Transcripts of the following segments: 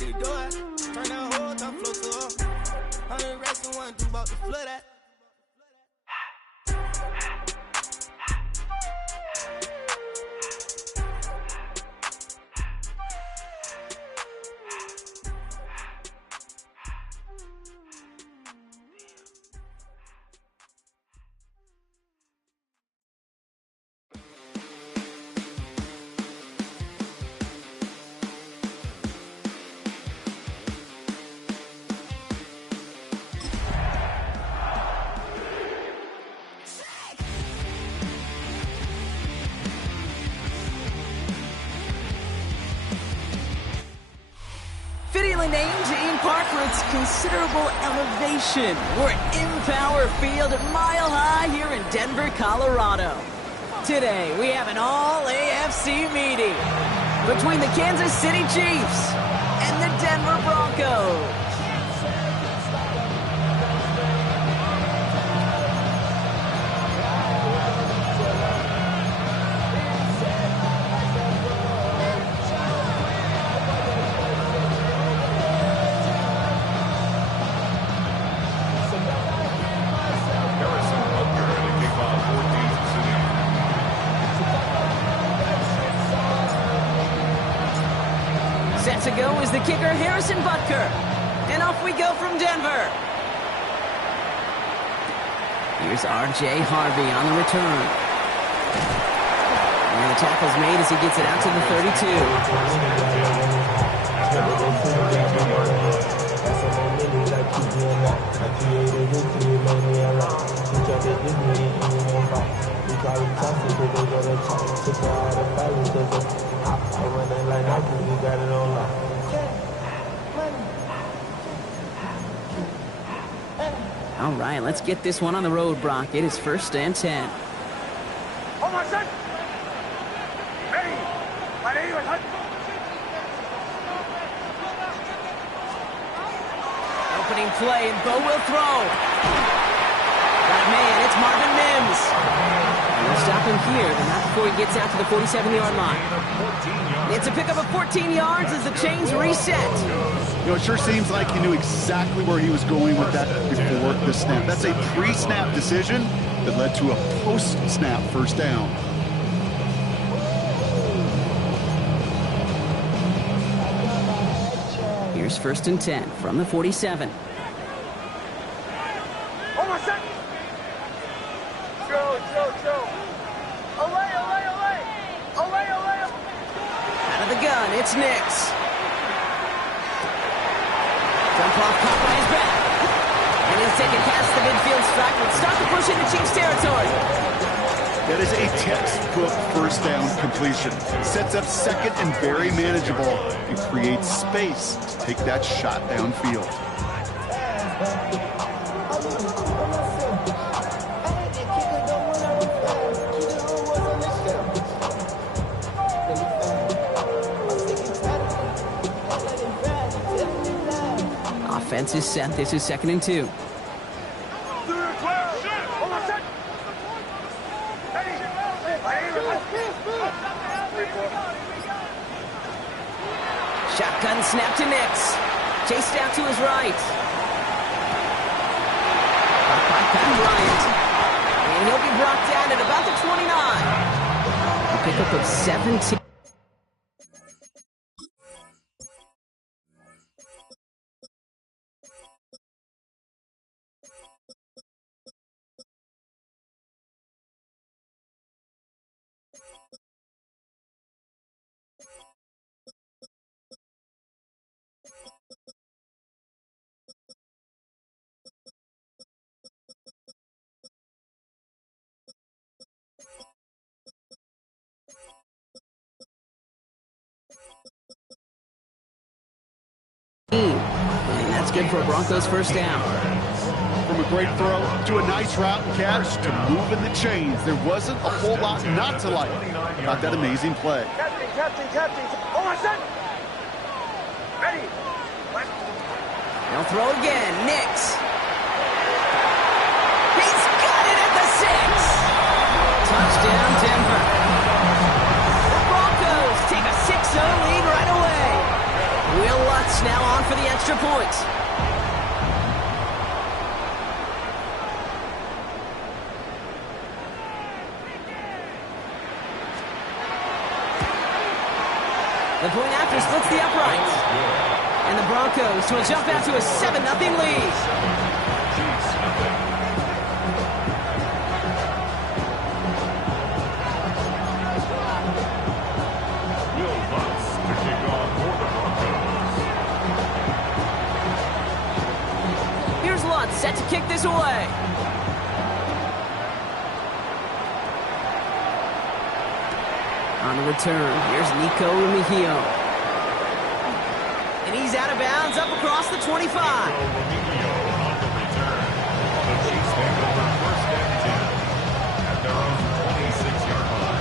the door. Turn that whole time flow to her. 100 racks and 1 2 about to flood that. Fittingly named Ian Park for its considerable elevation. We're at Empower Field at Mile High here in Denver, Colorado. Today, we have an all-AFC meeting between the Kansas City Chiefs and the Denver Broncos. Set to go is the kicker, Harrison Butker. And off we go from Denver. Here's R.J. Harvey on the return. And the tackle's made as he gets it out to the 32. All right, let's get this one on the road, Brock. It is 1st and 10. Oh, my son! Ready! Opening play, and Bo will throw. Got a man, it's Marvin Mims. And they'll stop him here, but not before he gets out to the 47-yard line. It's a pickup of 14 yards as the chains reset. You know, it sure seems like he knew exactly where he was going with that before the snap. That's a pre-snap decision that led to a post-snap first down. Here's 1st and 10 from the 47. Oh, my son! Joe. Away! Out of the gun, it's Nix. Jump off, caught by his back. And he'll take it past the midfield stripe and start to push into Chiefs territory. That is a textbook first down completion. Sets up second and very manageable and creates space to take that shot downfield. Offense is set. This is 2nd and 2. Shotgun snap to Nix. Chased out to his right. Caught by Pat Bryant. And he'll be brought down at about the 29. A pickup of 17. And that's good for a Broncos first down. From a great throw to a nice route and catch to moving the chains. There wasn't a whole lot not to like about that amazing play. Captain. Oh, my son! Ready! They'll throw again. Nix. He's got it at the 6. Touchdown, Denver. The Broncos take a 6-0 lead right away. Will Lutz now extra point. The point after splits the uprights. And the Broncos to jump out to a 7-0 lead. Will Lutz to kick off for the Broncos. Here's Lutz set to kick this away. On the return, here's Nico Remigio. And he's out of bounds up across the 25. Remigio on the return. The Chiefs take over first and 10 at their own 26-yard line.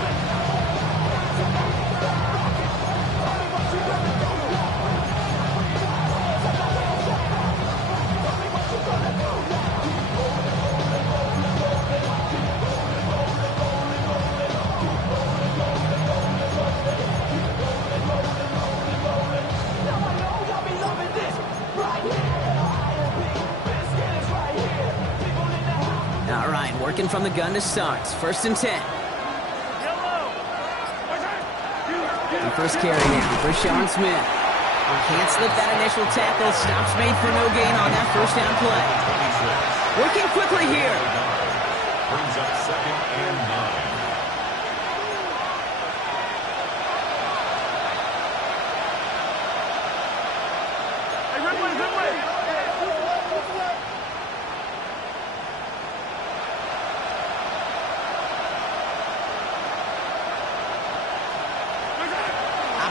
All right, working from the gun to start. First and 10. And first carry now for Sean Smith. Can't slip that initial tackle. Stops made for no gain on that first down play. Working quickly here. Brings up second and 9.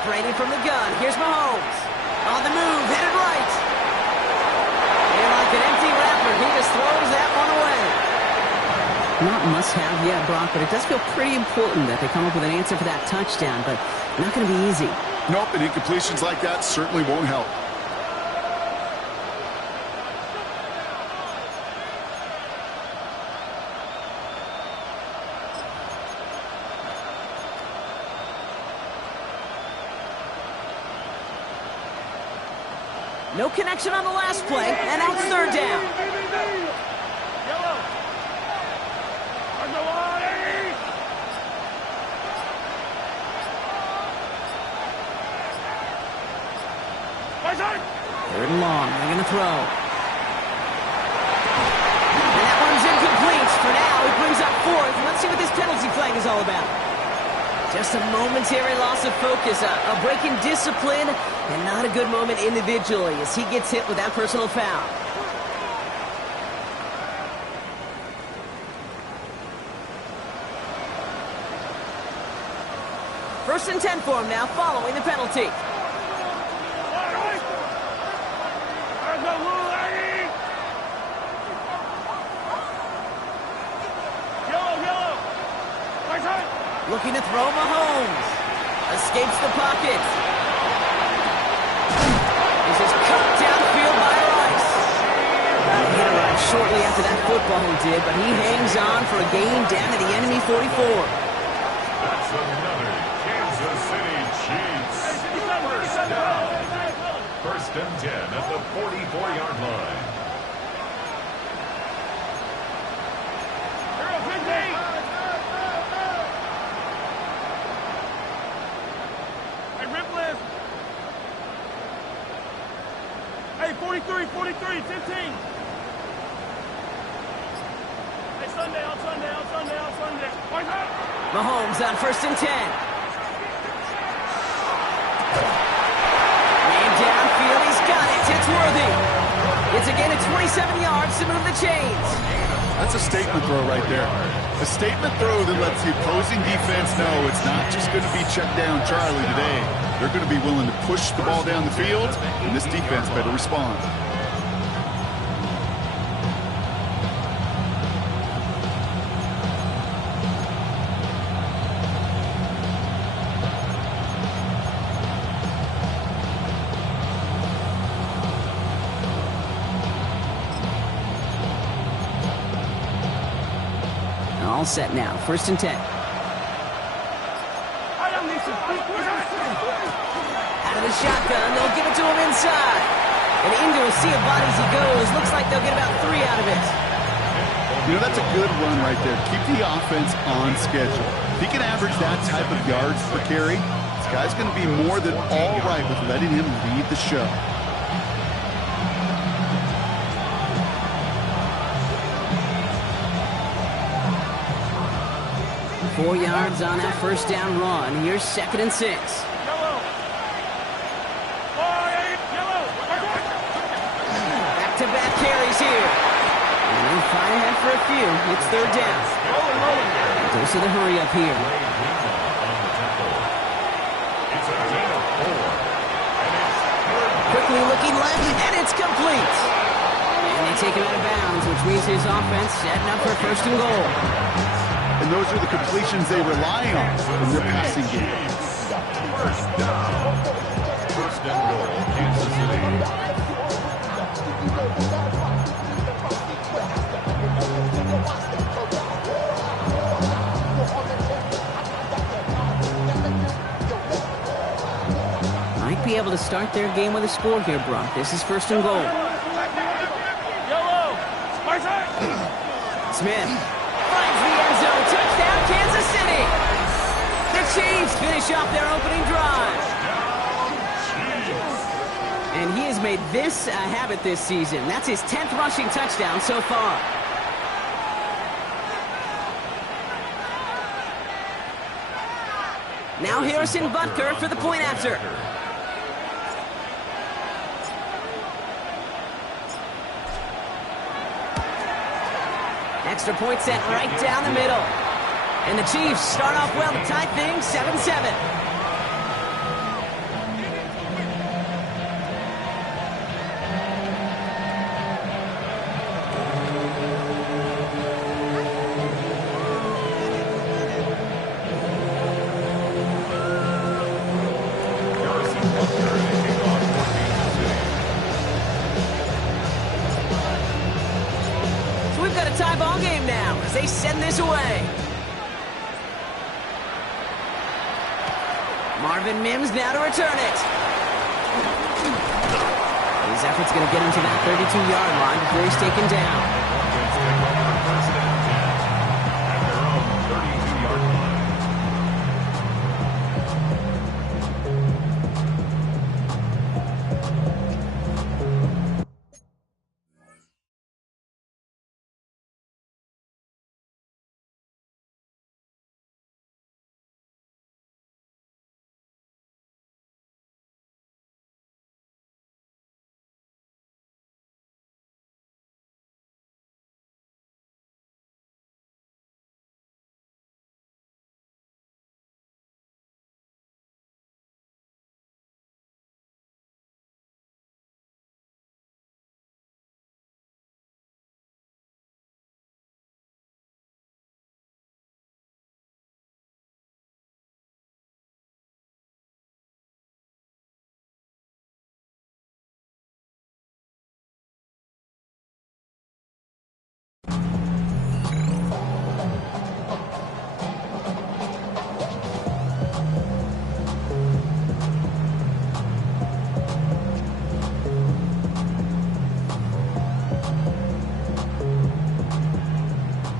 Operating from the gun. Here's Mahomes. On the move, headed right. And like an empty wrapper, he just throws that one away. Not must-have yet, Brock, but it does feel pretty important that they come up with an answer for that touchdown, but not going to be easy. Nope, and incompletions like that certainly won't help. No connection on the last play, and now it's third down. Third and long, they're going to throw. And that one's incomplete. For now, it brings up fourth. Let's see what this penalty flag is all about. Just a momentary loss of focus, a break in discipline, and not a good moment individually as he gets hit with that personal foul. First and 10 for him now, following the penalty. Looking to throw Mahomes. Escapes the pocket. This is cut downfield by Rice. He arrived shortly after that football he did, but he hangs on for a gain down to the enemy 44. That's another Kansas City Chiefs. First down. First and 10 at the 44-yard line. Hey, 43, 15. Hey, Sunday. Mahomes on first and 10. Man downfield, he's got it. It's Worthy. It's a gain of 27 yards to move the chains. That's a statement throw right there. A statement throw that lets the opposing defense know it's not just going to be check down Charlie today. They're going to be willing to push the ball down the field, and this defense better respond. All set now. First and 10. Out of the shotgun, they'll give it to him inside. And into see about as he goes. Looks like they'll get about 3 out of it. You know, that's a good run right there. Keep the offense on schedule. If he can average that type of yards per carry, this guy's going to be more than all right with letting him lead the show. 4 yards on that first down run. Here's 2nd and 6. Back-to-back carries here. And they'll fight ahead for a few. It's 3rd down. Dose of the hurry up here. Quickly looking left, and it's complete. And they take him out of bounds, which means his offense setting up for 1st and goal. And those are the completions they rely on in their passing game. 1st and goal, Kansas City. Might be able to start their game with a score here, Brock. This is 1st and goal. Smith finds the end zone. Touchdown, Kansas City. The Chiefs finish off their opening drive. And he has made this a habit this season. That's his 10th rushing touchdown so far. Now Harrison Butker for the point after. Extra point set right down the middle. And the Chiefs start off well to tie things 7-7. They send this away. Marvin Mims now to return it. His effort's going to get him to that 32-yard line before he's taken down.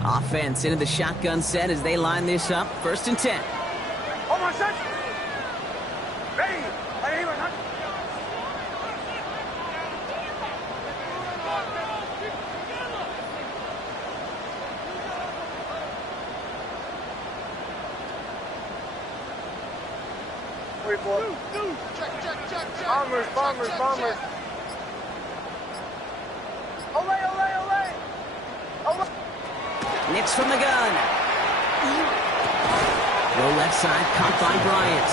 Offense into the shotgun set as they line this up. 1st and 10. Oh, my son! Ready! Wait for it. Check. Bombers. Olay! Nix from the gun. Go left side, caught by Bryant.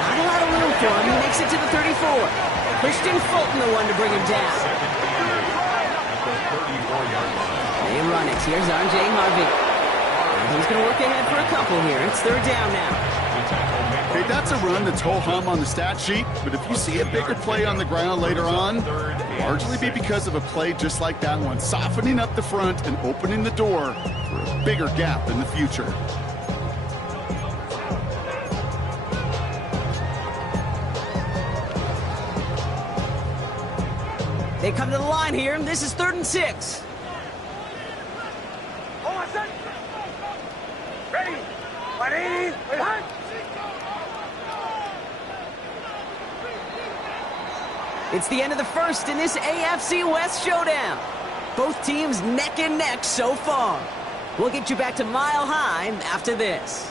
Not a lot of room for him. He makes it to the 34. Christian Fulton, the one to bring him down. They run it. Here's R.J. Harvey. And he's going to work ahead for a couple here. It's 3rd down now. Hey, that's a run that's ho-hum on the stat sheet, but if you see a bigger play on the ground later on, it'll largely be because of a play just like that one, softening up the front and opening the door for a bigger gap in the future. They come to the line here, and this is 3rd and 6. Hold on, set. Ready. Ready. Ready. It's the end of the first in this AFC West showdown. Both teams neck and neck so far. We'll get you back to Mile High after this.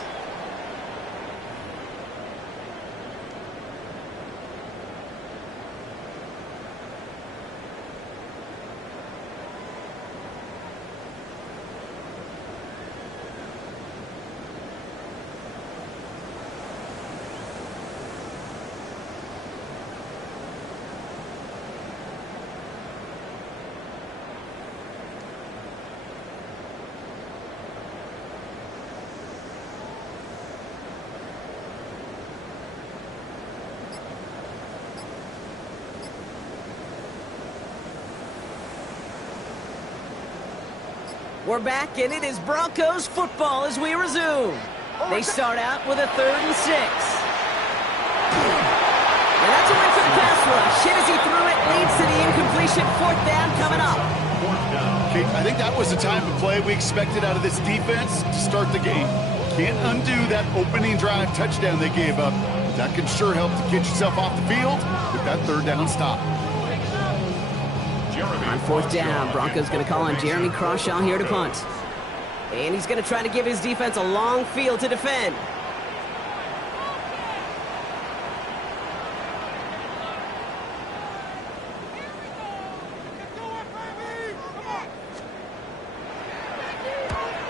We're back, and it is Broncos football as we resume. They start out with a 3rd and 6. And that's a win for the pass rush. Hit as he threw it, leads to the incompletion. 4th down coming up. Okay, I think that was the time to play we expected out of this defense to start the game. Can't undo that opening drive touchdown they gave up. That can sure help to get yourself off the field with that 3rd down stop. On 4th down, Broncos going to call on Jeremy Crawshaw here to punt. And he's going to try to give his defense a long field to defend.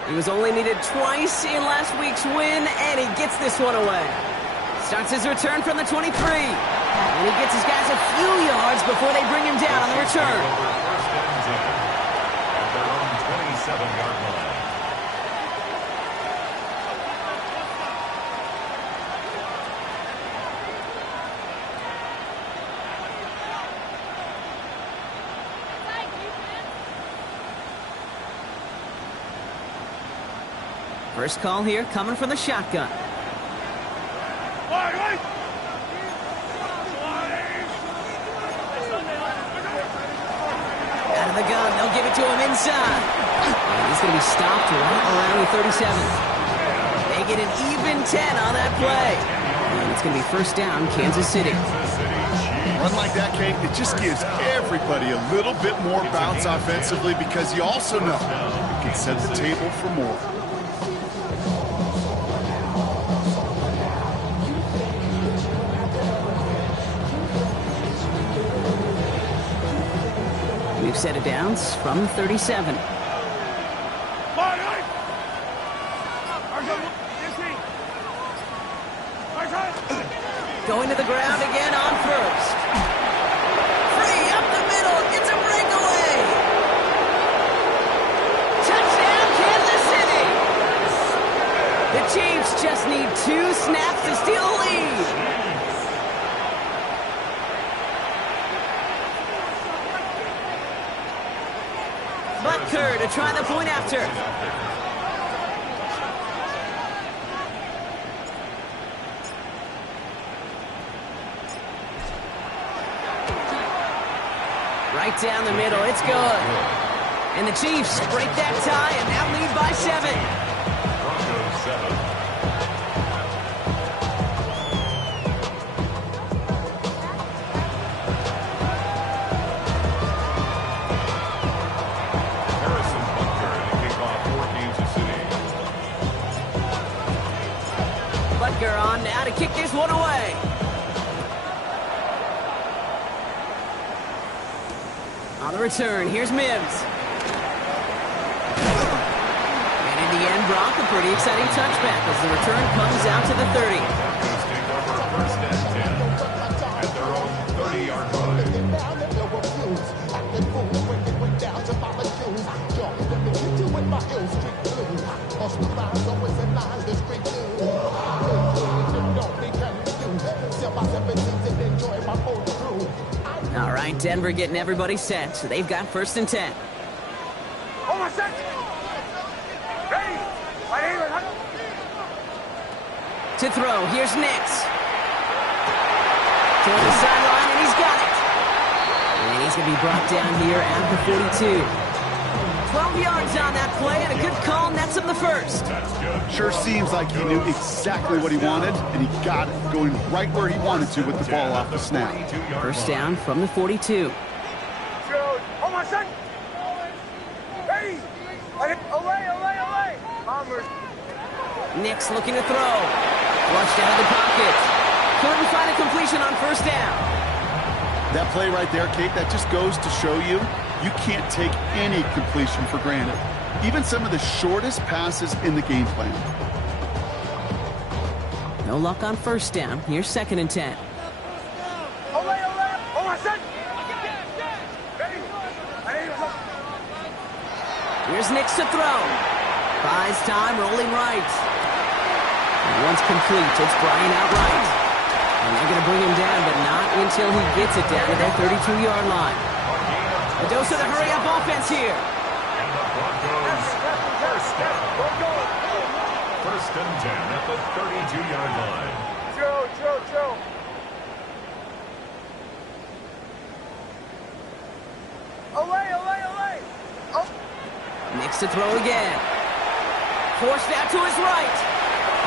He was only needed twice in last week's win, and he gets this one away. Starts his return from the 23. And he gets his guys a few yards before they bring him down on the return. First and 10 at their own 27-yard line. First call here coming from the shotgun. Out of the gun, they'll give it to him inside. And he's going to be stopped right around the 37. They get an even 10 on that play. And it's going to be 1st down, Kansas City. Run like that, Kate, it just gives everybody a little bit more bounce offensively because you also know it can set the table for more. New set of downs from 37. Going to the ground again on 1st. Free up the middle. It's a breakaway. Touchdown, Kansas City. The Chiefs just need 2 snaps to steal a lead. Butker to try the point after. Right down the middle, it's good. And the Chiefs break that tie and now lead by 7. Broncos 7. Harrison Butker to kick off for Kansas City. Butker on now to kick this one away. On the return, here's Mims. And in the end, Brock, a pretty exciting touchback as the return comes out to the 30. Broncos take over 1st and 10 at their own 30-yard line. All right, Denver getting everybody set. So they've got 1st and 10. Hold on, set. Ready. Ready. To throw, here's Nix. Toward the sideline, and he's got it. And he's going to be brought down here at the 42. 12 yards on that play, and a good call nets him the first. Sure seems like he knew exactly what he wanted, and he got it, going right where he wanted to with the ball off the snap. First down from the 42. Hold on a second. Ready. Away. Bombers. Nix looking to throw. Flushed out of the pocket. Couldn't find a completion on first down. That play right there, Kate, that just goes to show you can't take any completion for granted. Even some of the shortest passes in the game plan. No luck on first down. Here's 2nd and 10. Away. Hold on a second. Ready. Here's Nix to throw. Buys time, rolling right. And once complete, it's Brian outright. And they're going to bring him down, but not until he gets it down to their 32-yard line. A dose of the hurry-up offense here. And the Broncos first down. First and 10 at the 32-yard line. Joe. Away. Oh. Nix to throw again. Forced out to his right.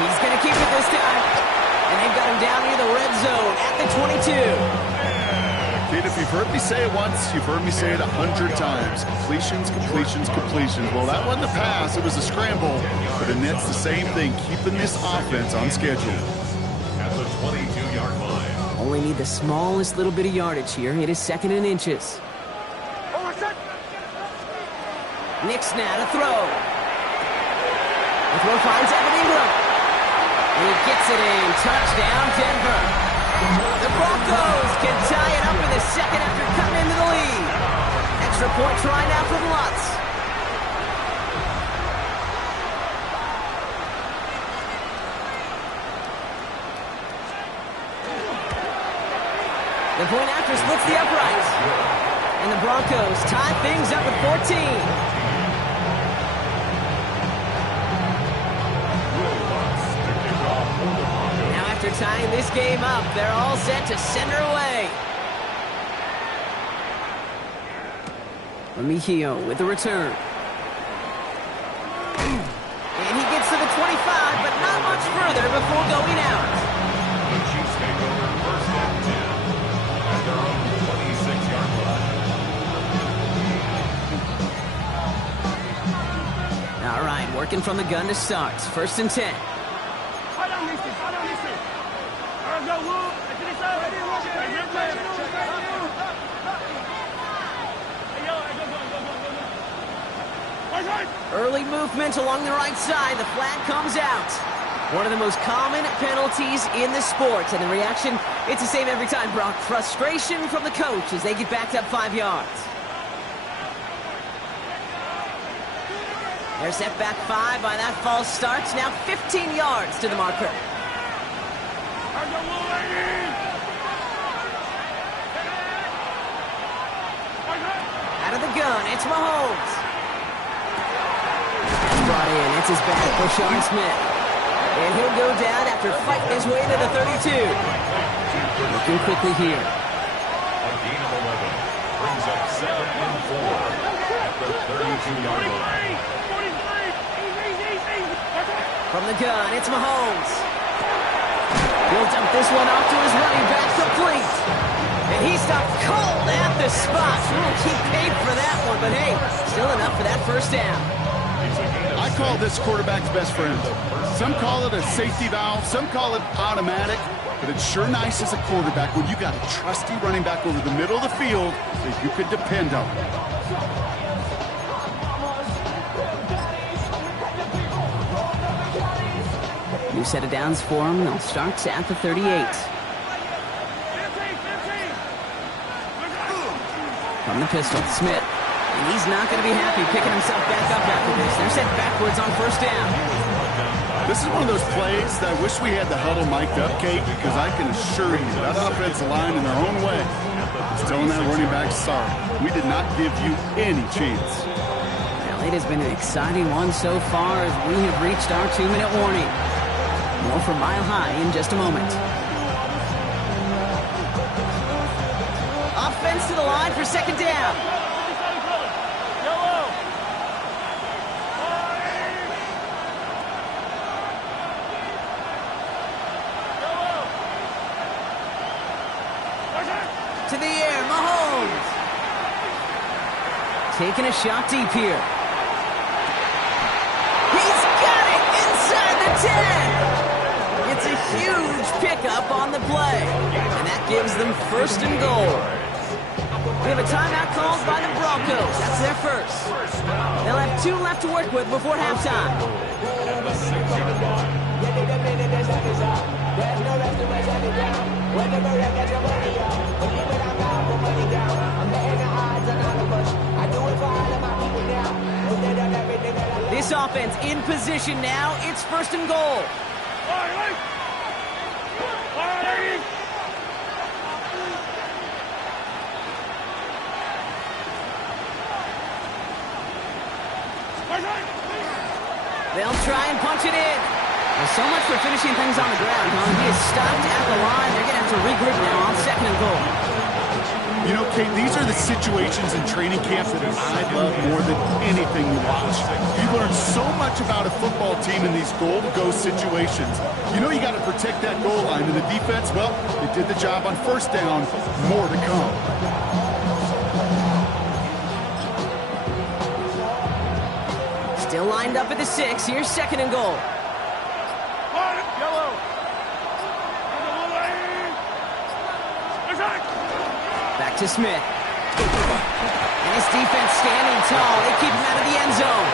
He's going to keep it this time. And they've got him down near the red zone at the 22. Kid, if you've heard me say it once, you've heard me say it 100 times. Completions. Well, that wasn't a pass. It was a scramble. But it nets the same thing, keeping this offense on schedule. At the 22-yard line. Only need the smallest little bit of yardage here. It is 2nd and inches. Hold on a second. Nix now to throw. The throw finds Evan Ingram. And he gets it in. Touchdown, Denver. The Broncos can tie it up in the second after cutting into the lead. Extra point try now from Lutz. The point after splits the uprights. And the Broncos tie things up at 14. After tying this game up, they're all set to send her away. Remigio with the return. And he gets to the 25, but not much further before going out. The Chiefs take over first and 10 at their own 26-yard line. All right, working from the gun to start. First and 10. Early movement along the right side. The flag comes out. One of the most common penalties in the sport. And the reaction, it's the same every time, Brock. Frustration from the coach as they get backed up 5 yards. They're set back 5 by that false start. Now 15 yards to the marker. Out of the gun, it's Mahomes. Brought in. It's his back for Sean Smith. And he'll go down after fighting his way to the 32. Looking quickly here. A gain of 11 brings up 7 and 4 at the 32-yard line. From the gun, it's Mahomes. He'll dump this one off to his running back, complete. And he stopped cold at the spot. We'll keep paid for that one, but hey, still enough for that first down. I call this quarterback's best friend. Some call it a safety valve, some call it automatic, but it's sure nice as a quarterback when you got a trusty running back over the middle of the field that you could depend on. New set of downs for him. They'll start at the 38. From the pistol, Smith. And he's not going to be happy picking himself back up after this. They're set backwards on first down. This is one of those plays that I wish we had the huddle mic'd up, Kate, because I can assure you that offensive line in their own way is telling that running back, sorry, we did not give you any chance. Well, it has been an exciting one so far as we have reached our 2-minute warning. More from Mile High in just a moment. Offense to the line for second down. Taking a shot deep here. He's got it inside the 10. It's a huge pickup on the play. And that gives them first and goal. We have a timeout called by the Broncos. That's their first. They'll have 2 left to work with before halftime. At the 6-yard line. This offense in position now. It's first and goal. They'll try and punch it in. Well, so much for finishing things on the ground, huh? He is stopped at the line. They're going to have to regroup now on second and goal. You know, Kate, these are the situations in training camp that I love more than anything to watch. You learn so much about a football team in these goal-to-go situations. You know you got to protect that goal line. And the defense, well, they did the job on first down. More to come. Still lined up at the 6. Here's second and goal. Back to Smith. And his defense standing tall. They keep him out of the end zone.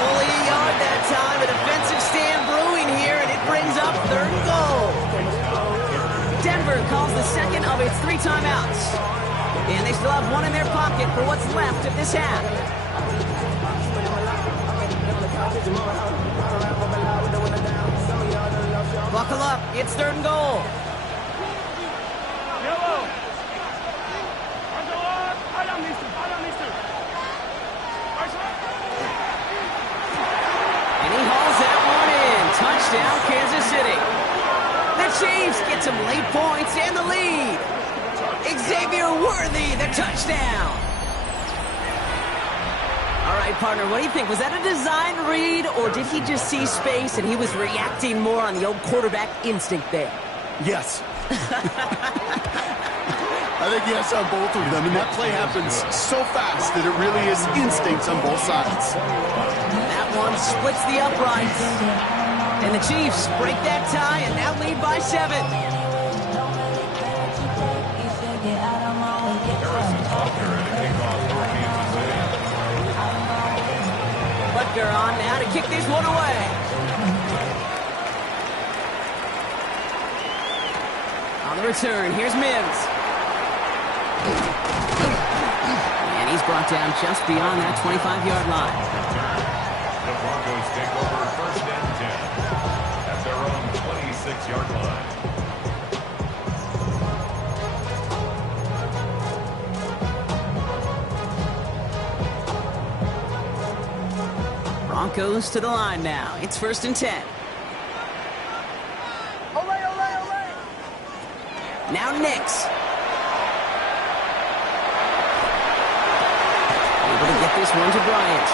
Only a yard that time. A defensive stand brewing here, and it brings up third and goal. Denver calls the second of its 3 timeouts. And they still have 1 in their pocket for what's left of this half. Buckle up. It's third and goal. And he hauls that one in. Touchdown, Kansas City. The Chiefs get some late points and the lead. Xavier Worthy, the touchdown. All right, partner, what do you think? Was that a design read, or did he just see space and he was reacting more on the old quarterback instinct there? Yes. I think yes on both of them, and that play happens so fast that it really is instincts on both sides. That one splits the uprights. And the Chiefs break that tie and now lead by 7. Butker on now to kick this one away. On the return, here's Mims. And he's brought down just beyond that 25-yard line. The Broncos take over first and 10 at their own 26-yard line. Broncos to the line now. It's first and 10. Now Nix. Able to get this one to Bryant.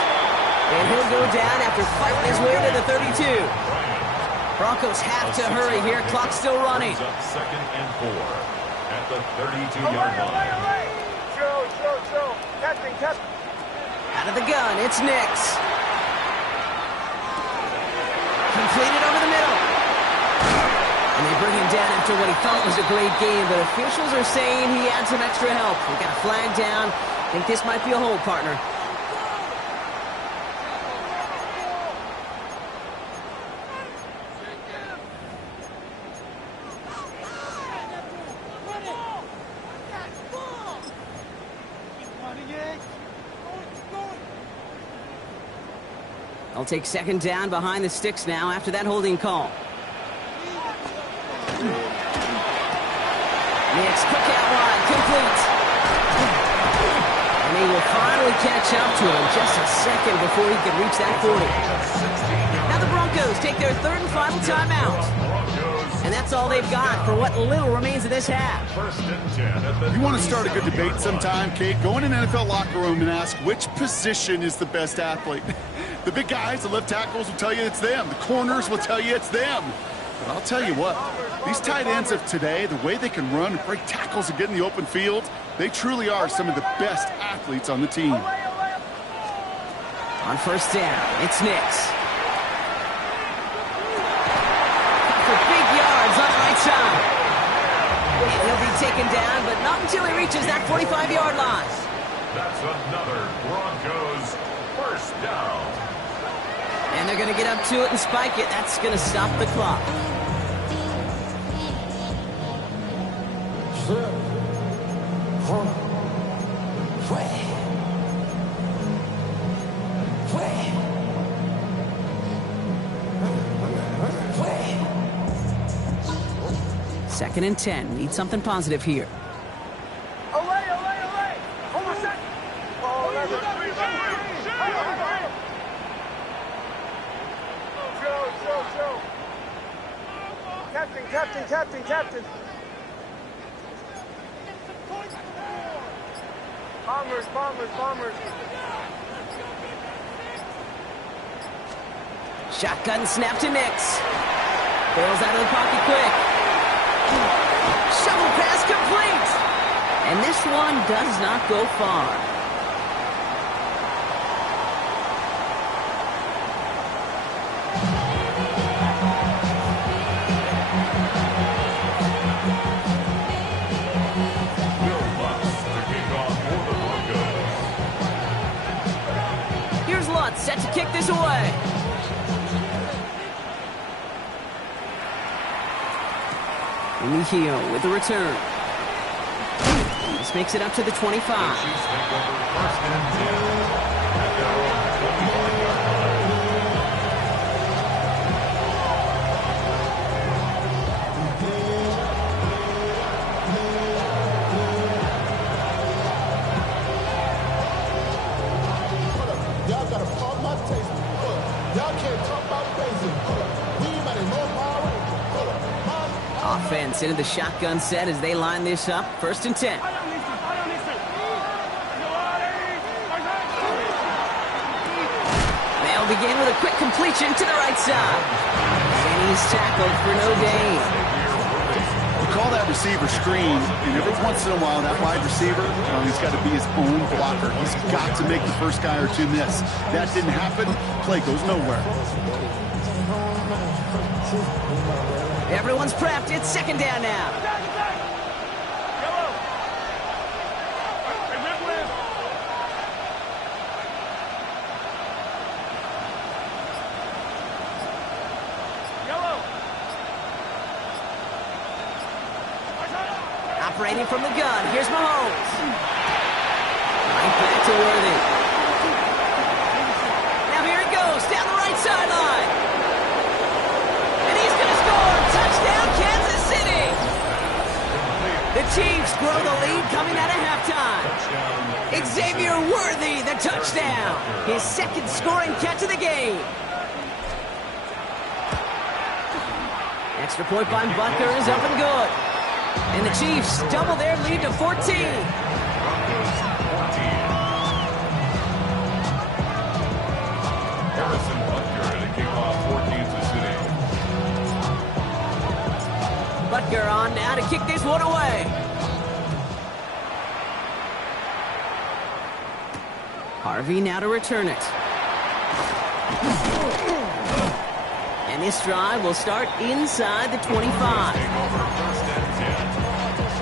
And he'll go down after fighting his way to the 32. Broncos have to hurry here. Clock still running. Up second and 4 at the 32-yard line. Joe. Testing. Out of the gun, it's Nix. Completed over the middle. And they bring him down after what he thought was a great game, but officials are saying he had some extra help. We got a flag down. I think this might be a hold, partner. They'll take second down behind the sticks now after that holding call. Nix, quick out wide, complete. And he will finally catch up to him just a second before he can reach that 40. Now the Broncos take their third and final timeout. And that's all they've got for what little remains of this half. You want to start a good debate sometime, Kate? Go in an NFL locker room and ask which position is the best athlete. The big guys, the left tackles will tell you it's them. The corners will tell you it's them. But I'll tell you what, these tight ends of today, the way they can run, break tackles, and get in the open field, they truly are some of the best athletes on the team. On first down, it's Nix. For big yards on the right side. And he'll be taken down, but not until he reaches that 45-yard line. That's another Broncos first down. And they're going to get up to it and spike it. That's going to stop the clock. Second and 10. Need something positive here. Away! Hold on a sec! Joe! Captain! Bombers! Shotgun snap to Nix. Bails out of the pocket quick. Shovel pass complete. And this one does not go far. Will Lutz to kick off for the Broncos. Here's Lutz set to kick this away. Mejio with the return. This makes it up to the 25. The Chiefs take over first and 10 at their own 21-yard Y'all gotta pump my taste. Y'all can't talk about basic. We ain't got no power. Offense into the shotgun set as they line this up. First and 10. They'll begin with a quick completion to the right side. And he's tackled for no gain. We call that receiver screen, and every once in a while, that wide receiver, he's got to be his own blocker. He's got to make the first guy or two miss. That didn't happen. Play goes nowhere. Everyone's prepped. It's second down now. Operating from the gun. Here's Mahomes. Right back to Worthy. Now here it goes. Down the right sideline. And he's going to score. Touchdown, Kansas City. The Chiefs grow the lead coming out of halftime. Xavier Worthy, the touchdown. His second scoring catch of the game. Extra point by Butker is up and good. And the Chiefs double their lead to 14. Broncos 14. Harrison Butker to kick off for Kansas City. Butker on now to kick this one away. Harvey now to return it. And this drive will start inside the 25. Take over first and 10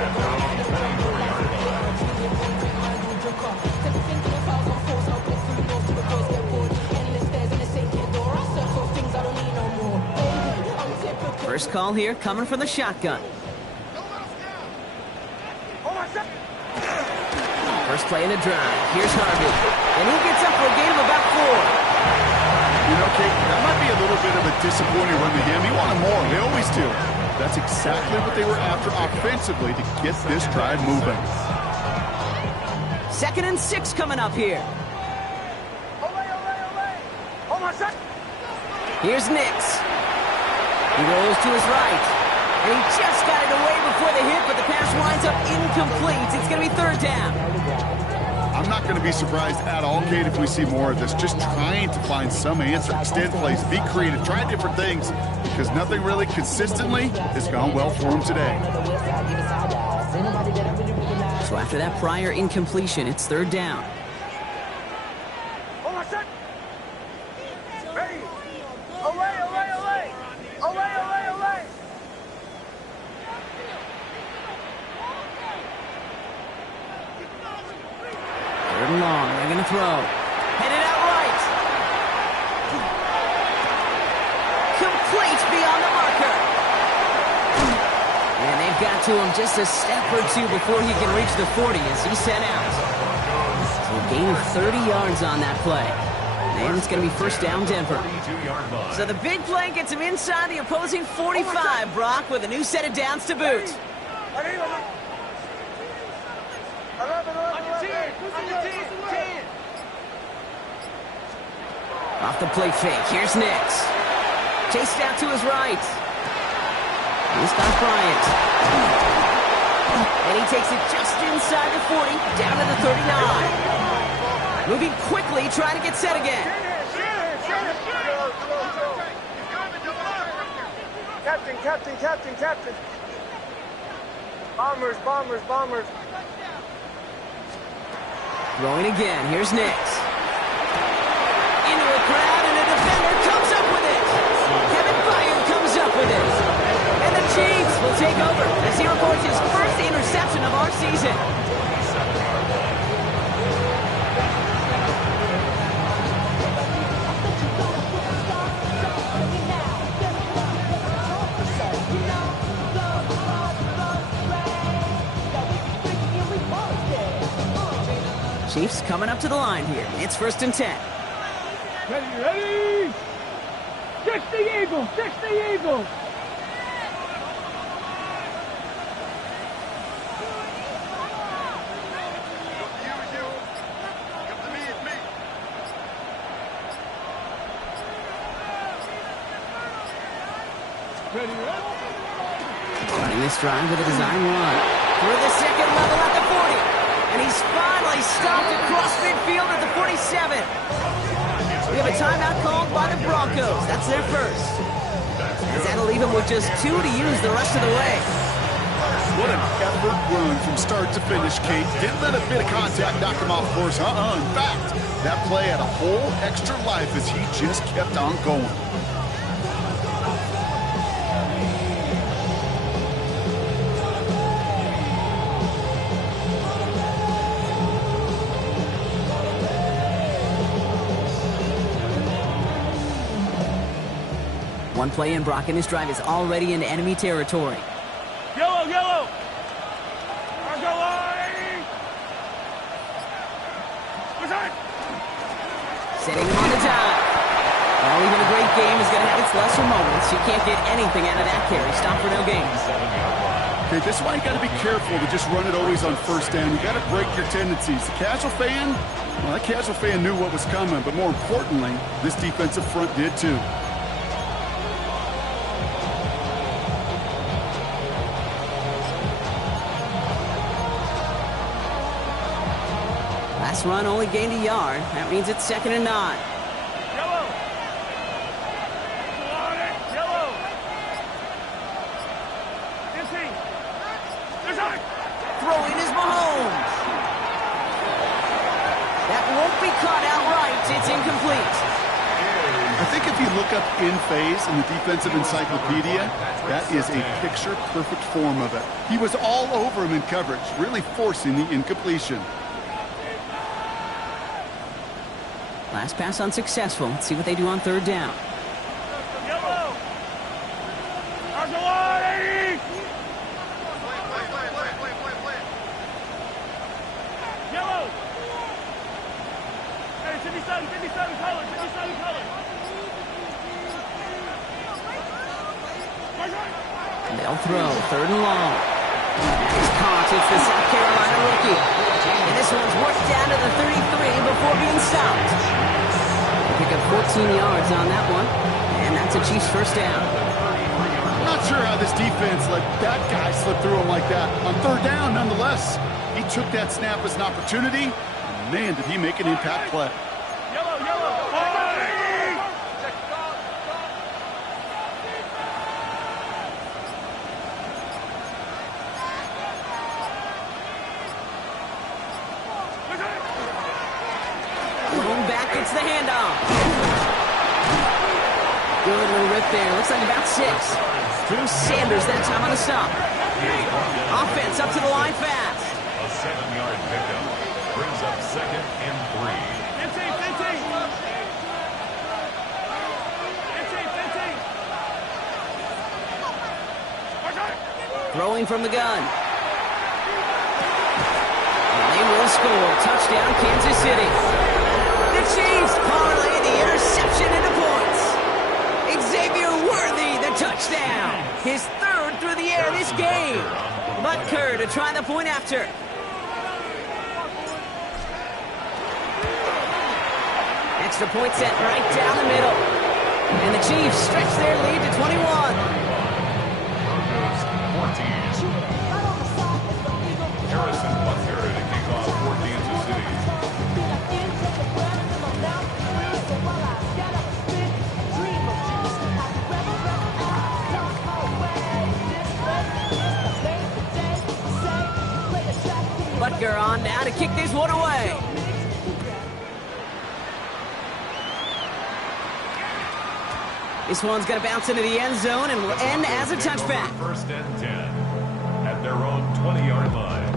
at their own 24-yard line. First call here coming from the shotgun. First play in a drive. Here's Harvey. And he gets up for a gain of about 4. You know, Kate, that might be a little bit of a disappointing run to him. He wanted more. They always do. That's exactly what they were after offensively to get this drive moving. Second and 6 coming up here. Hold on a sec! Here's Nix. He rolls to his right. And he just got it away before the hit, but the pass winds up incomplete. It's going to be third down. I'm not going to be surprised at all, Kate, if we see more of this. Just trying to find some answer. Extend plays, be creative, try different things. because nothing really consistently has gone well for him today. So after that prior incompletion, it's third down. Hold on, set. Ready. Away, away, away. Away, away, away. Third and long. They're going to throw. Headed out right. Complete beyond the marker. And they've got to him just a step or two before he can reach the 40 as he's sent out. So a gain of 30 yards on that play. And it's going to be first down Denver. So the big play gets him inside the opposing 45, Brock, with a new set of downs to boot. 11, 11, 10. Off the play fake, here's Nix. Chased out to his right. He's got Bryant. And he takes it just inside the 40, down to the 39. Moving quickly, trying to get set again. Captain, captain, captain, captain. Bombers, bombers, bombers. Throwing again, here's Nix. Into a crowd, and a defender comes up with it. Kevin Byard comes up with it. And the Chiefs will take over as he records his first interception of our season. Chiefs coming up to the line here. It's first and 10. Ready, ready. 60 Eagles, 60 Eagles. Ready, ready. Running this drive with a design run. Through the second level at the 40. And he's finally stopped across midfield at the 47. We have a timeout called by the Broncos. That's their first. As that'll leave him with just 2 to use the rest of the way. What an effort run from start to finish, Kate. Didn't let a bit of contact knock him off course. In fact, that play had a whole extra life as he just kept on going. One play in, Brock, and his drive is already into enemy territory. Yellow, yellow. Argo line. Setting him on the dive. Well, even a great game is going to have its lesser moments. You can't get anything out of that carry. Stop for no gain. Okay, this is why you got to be careful to just run it always on first down. You got to break your tendencies. The casual fan, well, that casual fan knew what was coming, but more importantly, this defensive front did too. Last run only gained a yard. That means it's second and 9. Yellow. Yellow. Empty. Throwing is Mahomes. That won't be caught outright. It's incomplete. I think if you look up in phase in the defensive encyclopedia, that is a picture-perfect form of it. He was all over him in coverage, really forcing the incompletion. Last pass unsuccessful. Let's see what they do on third down. Yellow. Argolani. Yellow. Hey, 57 color, 57 color. And they'll throw. Third and long. That is caught. It's the South Carolina rookie. And this one's worked down to the 33 before being stopped. Pick up 14 yards on that one. And that's a Chiefs first down. I'm not sure how this defense let that guy slip through him like that. On third down, nonetheless, he took that snap as an opportunity. And man, did he make an impact play. Yellow, yellow. back, it's the handoff. Good little rip there. Looks like about 6. Drew Sanders that time on the stop. Offense up to the line fast. A 7-yard pickup brings up 2nd and 3. Throwing from the gun. And they will score. Touchdown, Kansas City. The Chiefs parlay the interception into points. Xavier Worthy, the touchdown. His 3rd through the air this game. Butker to try the point after. Extra point set right down the middle. And the Chiefs stretch their lead to 21. Harrison Butker to kick off for Kansas City. Butker on now to kick this one away. This one's going to bounce into the end zone and will end as a touchback. 1st and 10 at their own 20-yard line.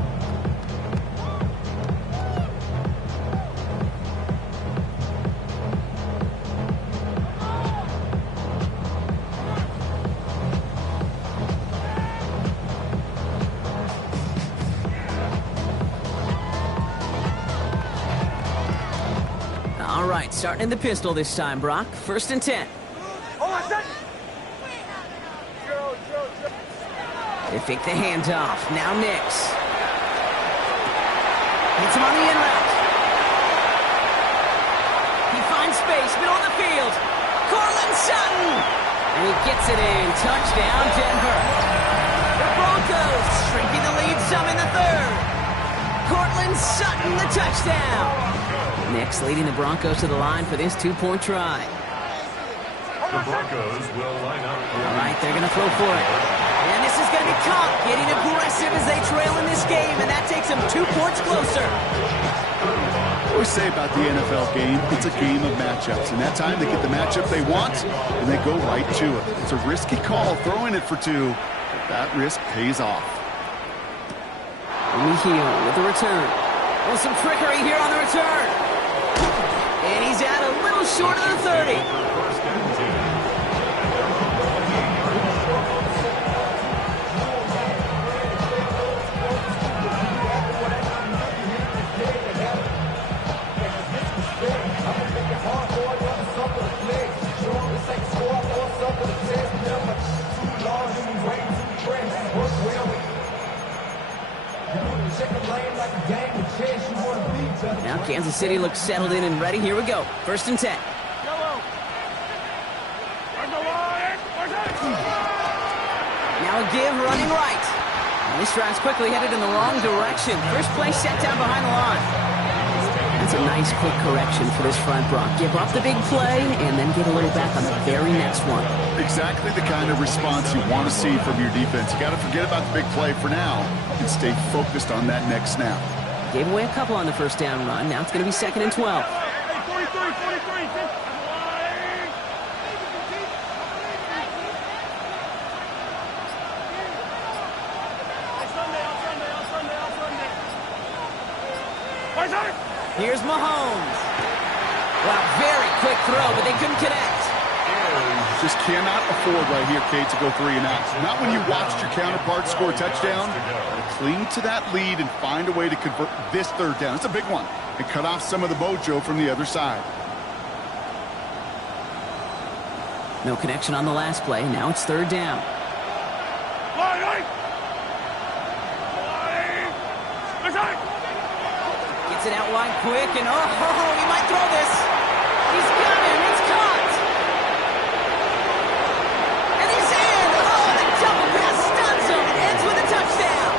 All right, starting in the pistol this time, Brock. 1st and 10. They fake the handoff. Now Nix. Hits him on the in route. He finds space, middle of the field. Cortland Sutton. And he gets it in. Touchdown, Denver. The Broncos shrinking the lead some in the 3rd. Cortland Sutton, the touchdown. Nix leading the Broncos to the line for this 2-point try. The Broncos will line up. All right, they're going to throw for it. And this is going to be Cobb getting aggressive as they trail in this game, and that takes them 2 points closer. I always say about the NFL game, it's a game of matchups. And that time they get the matchup they want, and they go right to it. It's a risky call throwing it for 2, but that risk pays off. Mihio with the return. Oh, some trickery here on the return. And he's out a little short of the 30. 1st and 10. Now Kansas City looks settled in and ready. Here we go. 1st and 10. Now a give running right. And this drive's quickly headed in the wrong direction. First play set down behind the line. That's a nice quick correction for this front, Brock. Give up the big play and then get a little back on the very next one. Exactly the kind of response you want to see from your defense. You got to forget about the big play for now and stay focused on that next snap. Gave away a couple on the first down run. Now it's going to be 2nd and 12. Here's Mahomes. Wow, very quick throw, but they couldn't connect. Just cannot afford right here, Kate, to go 3 and out. Not when you watched your counterpart score a touchdown. Cling to that lead and find a way to convert this 3rd down. It's a big one. And cut off some of the mojo from the other side. No connection on the last play. Now it's 3rd down. Gets it out wide quick, and he might throw this. He's got him. It's caught. And he's in. Oh, the double pass stuns him. It ends with a touchdown.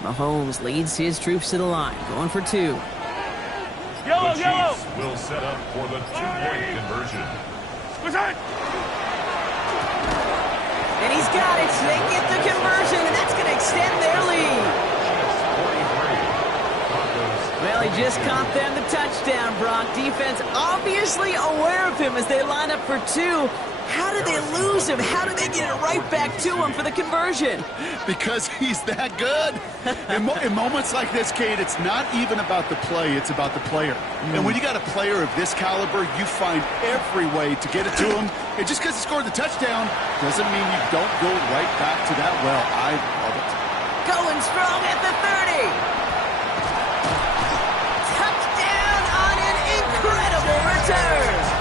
Mahomes leads his troops to the line, going for 2. The Chiefs will set up for the 2-point conversion. And he's got it. They get the conversion, and that's going to extend their lead. Well, he just caught them the touchdown, Brock. Defense obviously aware of him as they line up for 2. How did they lose him? How did they get it right back to him for the conversion? Because he's that good. In moments like this, Kate, it's not even about the play, it's about the player. And when you got a player of this caliber, you find every way to get it to him. And just because he scored the touchdown doesn't mean you don't go right back to that well. I love it. Going strong at the 30. Touchdown on an incredible return.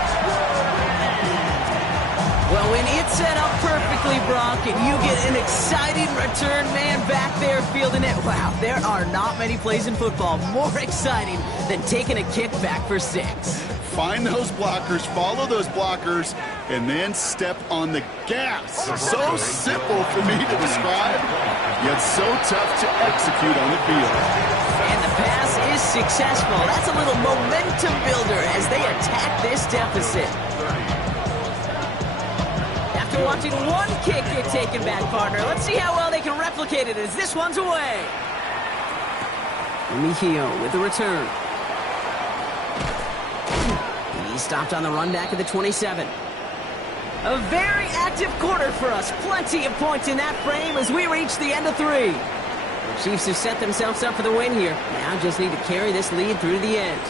Well, when it's set up perfectly, Brock, and you get an exciting return man back there fielding it, wow, there are not many plays in football more exciting than taking a kick back for 6. Find those blockers, follow those blockers, and then step on the gas. So simple for me to describe, yet so tough to execute on the field. And the pass is successful. That's a little momentum builder as they attack this deficit. After watching one kick get taken back, partner, let's see how well they can replicate it as this one's away. Mejio with the return. He stopped on the run back at the 27. A very active quarter for us. Plenty of points in that frame as we reach the end of 3. The Chiefs have set themselves up for the win here. Now just need to carry this lead through to the end.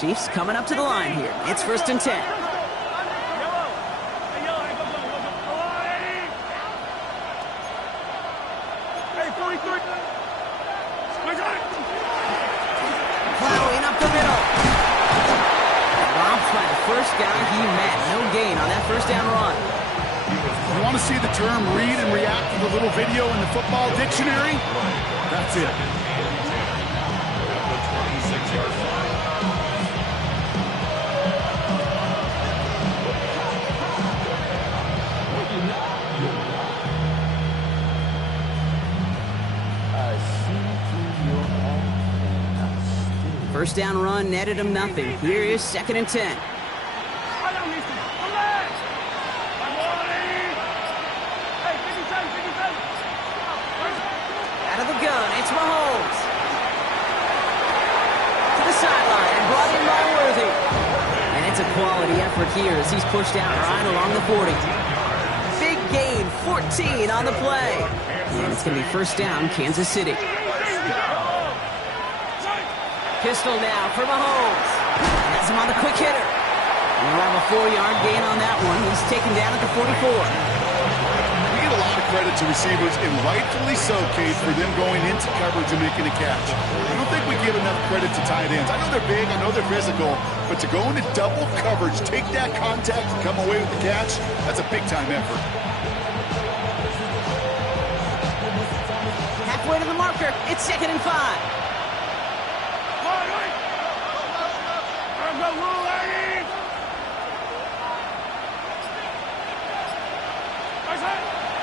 Chiefs coming up to the line here. It's 1st and 10. Plowing up the middle. Robbed by the first guy he met. No gain on that first down run. You want to see the term read and react to the little video in the football dictionary? That's it. First down run netted him nothing. Here is 2nd and 10. Out of the gun, it's Mahomes. To the sideline and brought in by Worthy. And it's a quality effort here as he's pushed out right along the 40. Big gain, 14 on the play. And it's going to be first down, Kansas City. Pistol now for Mahomes. Has him on the quick hitter. And we'll have a 4-yard gain on that one. He's taken down at the 44. We give a lot of credit to receivers, and rightfully so, Kate, for them going into coverage and making a catch. I don't think we give enough credit to tight ends. I know they're big, I know they're physical, but to go into double coverage, take that contact, and come away with the catch, that's a big-time effort. Halfway to the marker. It's 2nd and 5.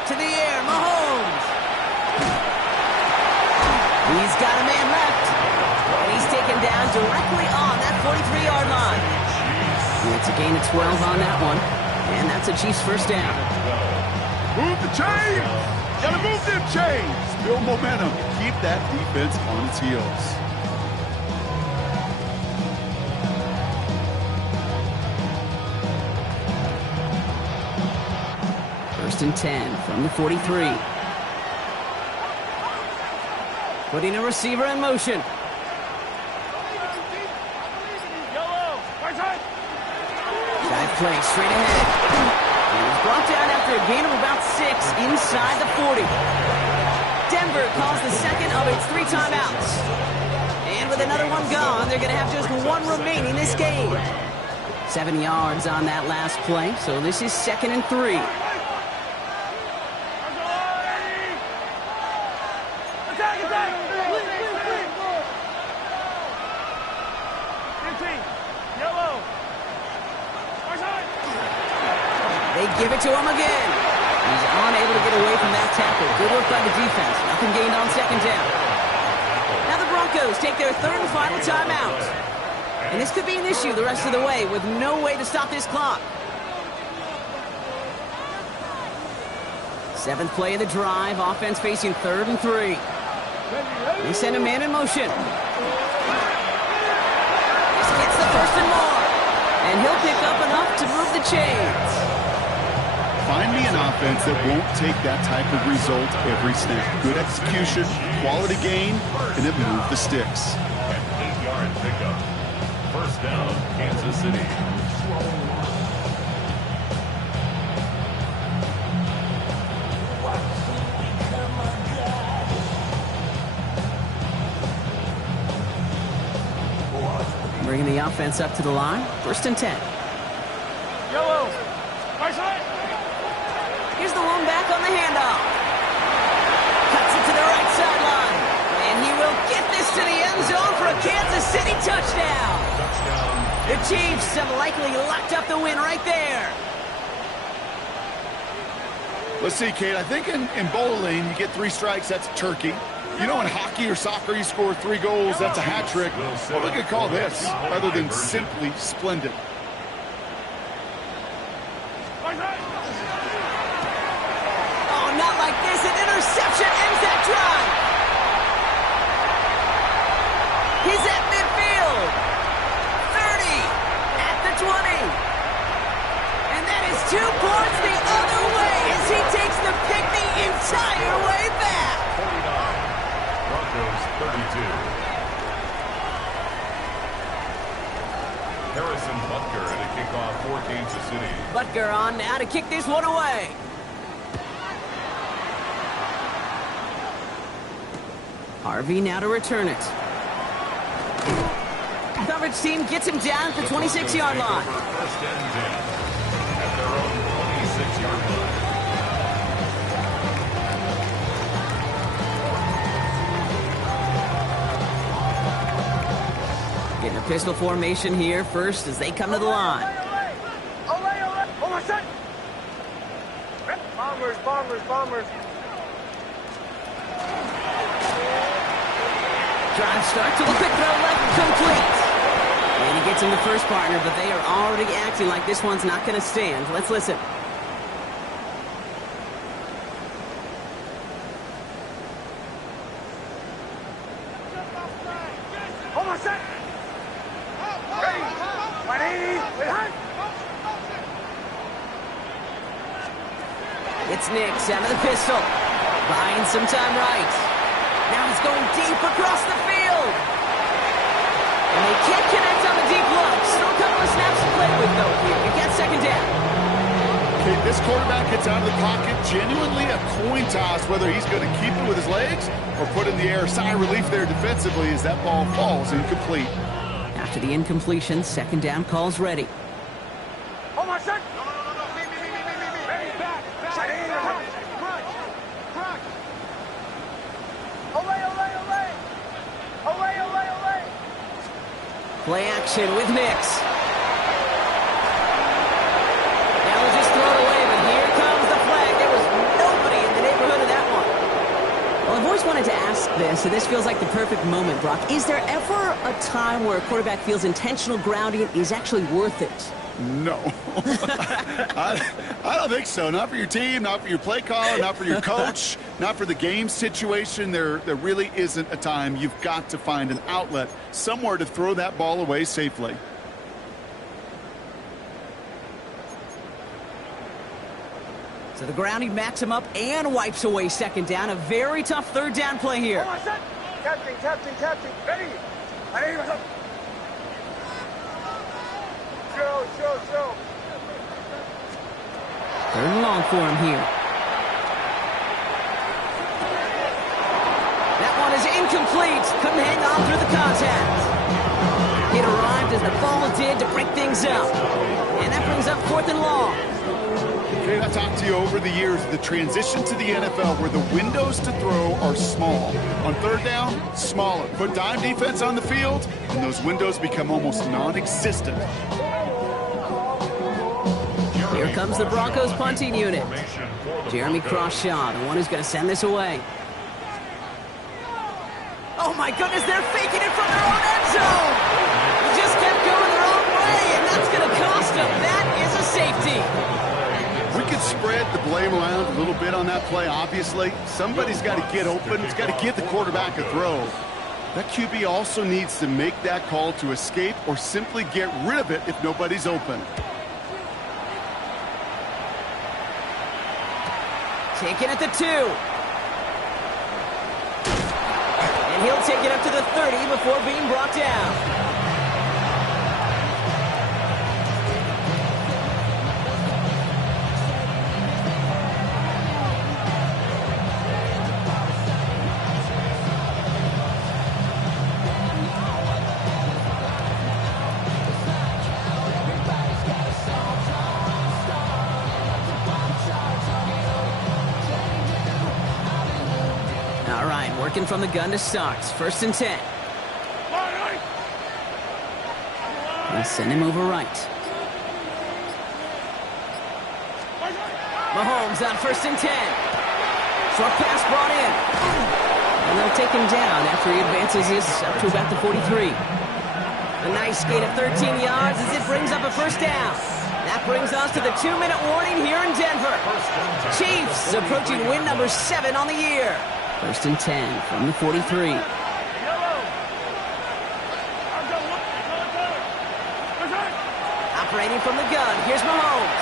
To the air, Mahomes. He's got a man left. And he's taken down directly on that 43-yard line. And it's a gain of 12 on that one. And that's a Chiefs first down. Move the chains! Gotta move them chains! Build momentum. Keep that defense on its heels. First and 10 from the 43. Putting a receiver in motion. Dive play straight ahead. He was brought down after a gain of about 6 inside the 40. Denver calls the second of its 3 timeouts. And with another one gone, they're going to have just 1 remaining this game. 7 yards on that last play, so this is 2nd and 3. team. Yellow. They give it to him again. He's unable to get away from that tackle. Good work by the defense. Nothing gained on second down. Now the Broncos take their third and final timeout. And this could be an issue the rest of the way with no way to stop this clock. Seventh play of the drive. Offense facing 3rd and 3. They send a man in motion. This gets the first and more. And he'll pick up enough to move the chains. Find me an offense that won't take that type of result every snap. Good execution, quality gain, and then move the sticks. An 8-yard pickup. First down, Kansas City. Bringing the offense up to the line. 1st and 10. Yellow. Right side. Here's the lone back on the handoff. Cuts it to the right sideline. And he will get this to the end zone for a Kansas City touchdown. The Chiefs have likely locked up the win right there. Let's see, Kate. I think in bowling, you get 3 strikes, that's a turkey. You know, in hockey or soccer, you score 3 goals, that's a hat trick. What we could call this, other than simply splendid. Oh, not like this. An interception ends that drive. He's at midfield. 30. At the 20. And that is 2 points the other way as he takes the pick the entire way back. 49. Broncos 32. Harrison Butker at a kickoff for Kansas City. Butker on now to kick this one away. Harvey now to return it. Coverage team gets him down at the 26-yard line. First and 10 at their own 26-yard line. Getting a pistol formation here first as they come to the line. Olay. Oh, my son. Bombers. Drive start to the quick throw left, complete. And he gets him the first partner, but they are already acting like this one's not going to stand. Let's listen. Oh, my son. Ready. 180. Behind. It's Nix out of the pistol. Buying some time right. Now he's going deep across the field. And they can't connect on the deep look. Still a couple of snaps to play with, though, here. You get second down. Okay, this quarterback gets out of the pocket. Genuinely a coin toss whether he's going to keep it with his legs or put in the air. Sigh of relief there defensively as that ball falls incomplete. After the incompletion, second down calls ready. Oh, my son. No. Me. Ready. Back. Crunch. Olay. Play action with Nix. Now they'll just throw it away, but here comes the flag. There was nobody in the neighborhood of that one. Well, I've always wanted to ask this, and this feels like the perfect moment, Brock. Is there ever a time where a quarterback feels intentional grounding is actually worth it? No. I don't think so. Not for your team, not for your play caller, not for your coach, not for the game situation. There really isn't a time. You've got to find an outlet, somewhere to throw that ball away safely. So the grounding backs him up and wipes away second down. A very tough third down play here. Oh, my son. Captain. Ready. 180. Show. Third and long for him here. That one is incomplete. Couldn't hang on through the contact. It arrived as the ball did to break things up. And that brings up 4th and long. Dave, I've talked to you over the years, the transition to the NFL where the windows to throw are small. On third down, smaller. Put dime defense on the field, and those windows become almost non-existent. Here comes the Broncos punting unit. Jeremy Crawshaw, the one who's going to send this away. Oh my goodness, they're faking it from their own end zone! They just kept going their own way, and that's going to cost them. That is a safety. We could spread the blame around a little bit on that play, obviously. Somebody's got to get open. It's got to give the quarterback a throw. That QB also needs to make that call to escape or simply get rid of it if nobody's open. Taken at the 2. And he'll take it up to the 30 before being brought down. Working from the gun to start. 1st and 10. They'll send him over right. Mahomes on 1st and 10. Short pass brought in. And they'll take him down after he advances this up to about the 43. A nice gain of 13 yards as it brings up a 1st down. That brings us to the 2-minute warning here in Denver. Chiefs approaching win number 7 on the year. 1st and 10 from the 43. Operating from the gun, here's Mahomes.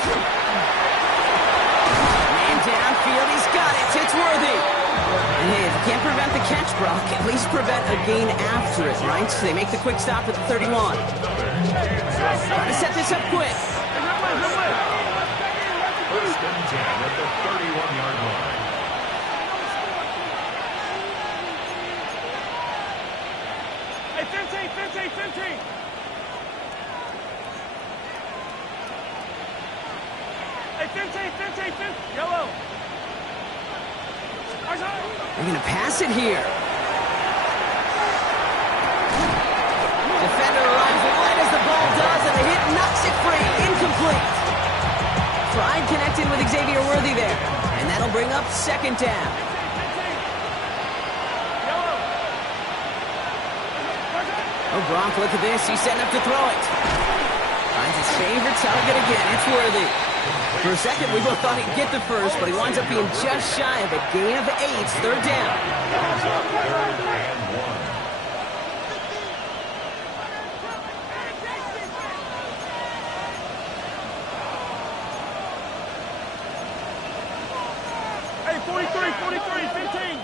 Man downfield, he's got it. It's Worthy. And hey, if you can't prevent the catch, Brock, at least prevent a gain after it, right? So they make the quick stop at the 31. Trying to set this up quick. 1st and 10 at the 31-yard line. Hey, 15. Hey, 15. Yellow. They're going to pass it here. Defender arrives right as the ball does, and the hit knocks it free. Incomplete. Tried connecting with Xavier Worthy there, and that'll bring up 2nd down. Oh, Gronk, look at this. He's setting up to throw it. Finds his favorite target again. It's Worthy. For a second, we both thought he'd get the first, but he winds up being just shy of a gain of 8. 3rd down. 3rd and 1. Hey, 43, 15.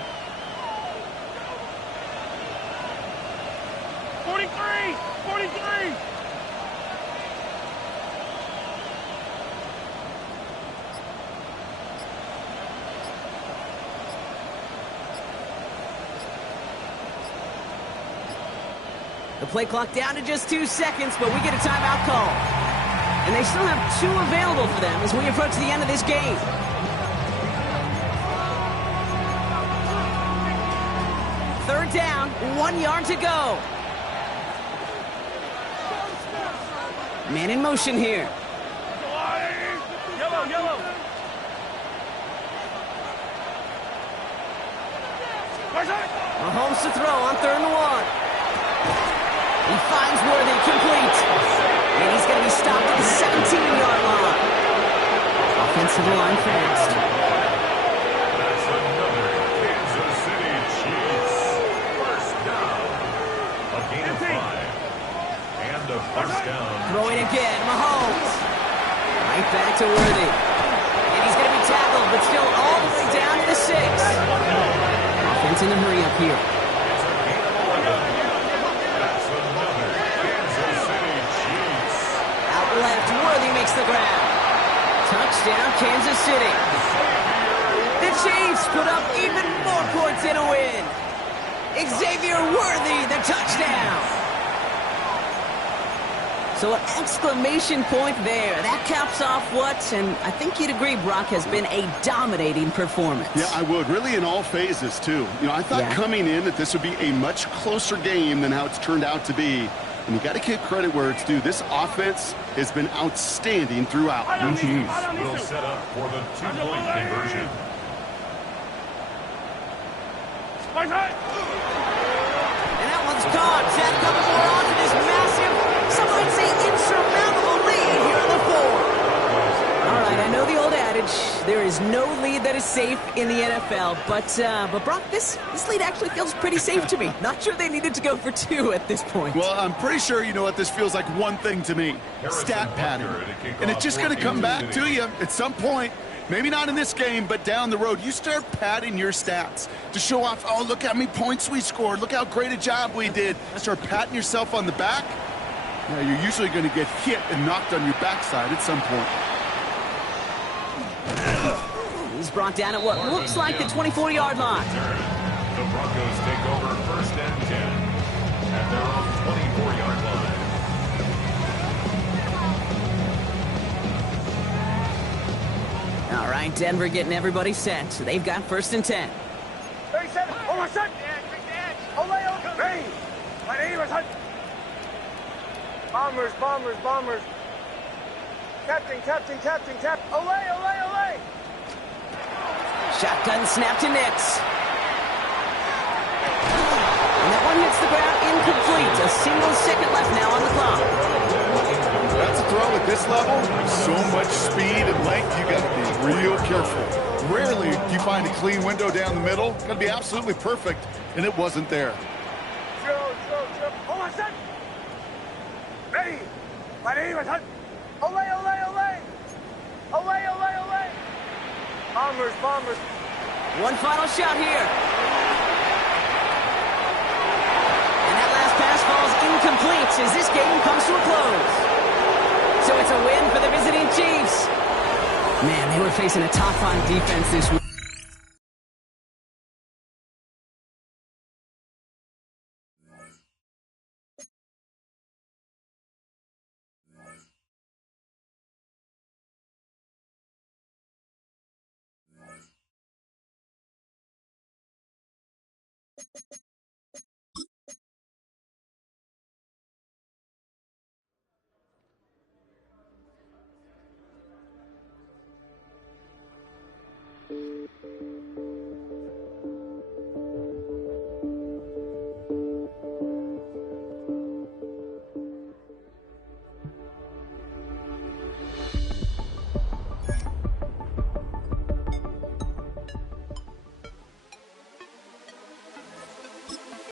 43. The play clock down to just 2 seconds, but we get a timeout call. And they still have 2 available for them as we approach the end of this game. Third down, 1 yard to go. Man in motion here. Yellow. Mahomes to throw on 3rd and 1. He finds Worthy, complete. And he's going to be stopped at the 17-yard line. Offensive line fast. That's another Kansas City Chiefs 1st down. A gain of 5. And a 1st down. Throwing again, Mahomes. Right back to Worthy. And he's going to be tackled, but still all the way down to the 6. Offense in the hurry up here. Left, Worthy makes the grab. Touchdown, Kansas City. The Chiefs put up even more points in a win. Xavier Worthy, the touchdown. So an exclamation point there. That caps off what, and I think you'd agree, Brock, has been a dominating performance. Yeah, I would. Really in all phases, too. You know, I thought coming in that this would be a much closer game than how it's turned out to be. And you got to give credit where it's due. This offense has been outstanding throughout. Will set up for the two-point conversion. And that one's caught. Zach coming more on to this massive, some might say insurmountable lead here in the fourth. All right, I know the old adage, there is no lead that is safe in the NFL, but Brock, this lead actually feels pretty safe to me. Not sure they needed to go for two at this point. Well, I'm pretty sure you know what this feels like one thing to me. Stat padding. And it's just going to come back to you at some point. Maybe not in this game, but down the road. You start padding your stats to show off, oh, look how many points we scored. Look how great a job we did. Start patting yourself on the back. Yeah, you're usually going to get hit and knocked on your backside at some point. He's brought down at what looks like the 24-yard line. The Broncos take over 1st and 10 at their own 24-yard line. All right, Denver getting everybody set. So they've got 1st and 10. 37. Oh, my son. Ole, hey. My name is Hunt. Bombers. Captain. Ole. Shotgun snap to Nix. And that one hits the ground incomplete. A single second left now on the clock. That's a throw at this level. So much speed and length, you got to be real careful. Rarely do you find a clean window down the middle. Got to be absolutely perfect, and it wasn't there. Drill. Oh, my son. Ready. My name is Hunt. Ole. Bombers. One final shot here. And that last pass falls incomplete as this game comes to a close. So it's a win for the visiting Chiefs. Man, they were facing a top-5 defense this week.